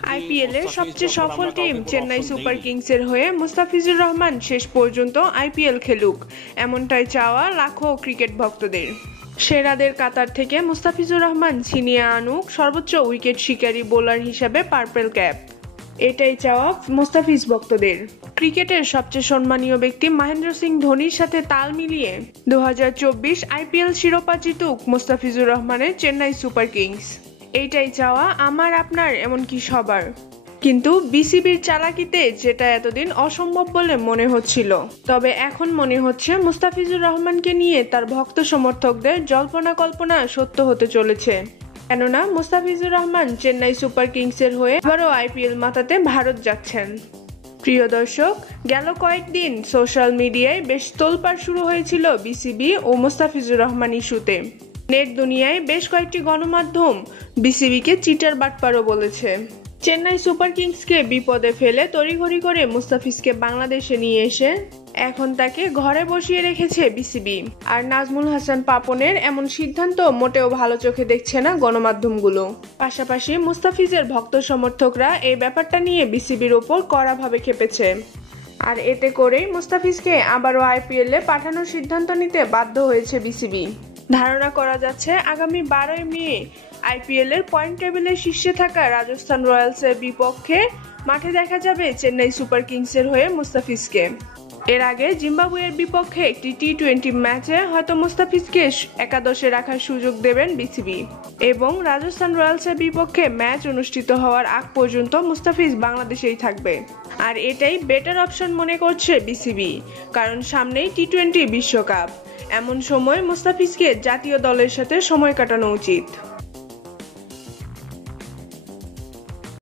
IPL এর সবচেয়ে সফল টিম চেন্নাই সুপার কিংসের হয়ে মুস্তাফিজুর রহমান শেষ পর্যন্ত আইপিএল খেলুক, এমনটাই চাওয়া লাখো ক্রিকেট ভক্তদের। সেরাদের কাতার থেকে মুস্তাফিজুর রহমান ছিনিয়ে আনুক সর্বোচ্চ উইকেট শিকারী বোলার হিসেবে পার্পেল ক্যাপ, এটাই চাওয়া মুস্তাফিজ ভক্তদের। ক্রিকেটের সবচেয়ে সম্মানীয় ব্যক্তি মহেন্দ্র সিং ধোনির সাথে তাল মিলিয়ে 2024 আইপিএল শিরোপা জিতুক মুস্তাফিজুর রহমানের চেন্নাই সুপার কিংস, এইটাই চাওয়া আমার, আপনার, এমনকি সবার। কিন্তু বিসিবির চালাকিতে যেটা এতদিন অসম্ভব বলে মনে হচ্ছিল, তবে এখন মনে হচ্ছে মুস্তাফিজুর রহমানকে নিয়ে তার ভক্ত সমর্থকদের জল্পনা কল্পনা সত্য হতে চলেছে। কেননা মুস্তাফিজুর রহমান চেন্নাই সুপার কিংসের হয়ে আবারও আইপিএল মাতাতে ভারত যাচ্ছেন। প্রিয় দর্শক, গেল কয়েকদিন সোশ্যাল মিডিয়ায় বেশ তোলপাড় শুরু হয়েছিল বিসিবি ও মুস্তাফিজুর রহমান ইস্যুতে। নেট দুনিয়ায় বেশ কয়েকটি গণমাধ্যম বিসিবিকে চিটার বাটপারও বলেছে। চেন্নাই সুপার কিংসকে বিপদে ফেলে তড়িঘড়ি করে মুস্তাফিজকে বাংলাদেশে নিয়ে এসে এখন তাকে ঘরে বসিয়ে রেখেছে বিসিবি। আর নাজমুল হাসান পাপনের এমন সিদ্ধান্ত মোটেও ভালো চোখে দেখছে না গণমাধ্যমগুলো। পাশাপাশি মুস্তাফিজের ভক্ত সমর্থকরা এই ব্যাপারটা নিয়ে বিসিবির ওপর কড়াভাবে খেপেছে। আর এতে করেই মুস্তাফিজকে আবারও আইপিএলে পাঠানোর সিদ্ধান্ত নিতে বাধ্য হয়েছে বিসিবি। ধারণা করা যাচ্ছে আগামী 12 মে আইপিএল এর পয়েন্ট টেবিলের শীর্ষে থাকা রাজস্থান রয়্যালসের বিপক্ষে মাঠে দেখা যাবে চেন্নাই সুপার কিংসের হয়ে মুস্তাফিজকে। এর আগে জিম্বাবুয়ের বিপক্ষে একটি টি-20 ম্যাচে হয়তো মুস্তাফিজকে একাদশে রাখার সুযোগ দেবেন বিসিবি, এবং রাজস্থান রয়্যালসের বিপক্ষে ম্যাচ অনুষ্ঠিত হওয়ার আগ পর্যন্ত মুস্তাফিজ বাংলাদেশেই থাকবে। আর এটাই বেটার অপশন মনে করছে বিসিবি, কারণ সামনেই টি-20 বিশ্বকাপ। এমন সময় মুস্তাফিজকে জাতীয় দলের সাথে সময় কাটানো উচিত।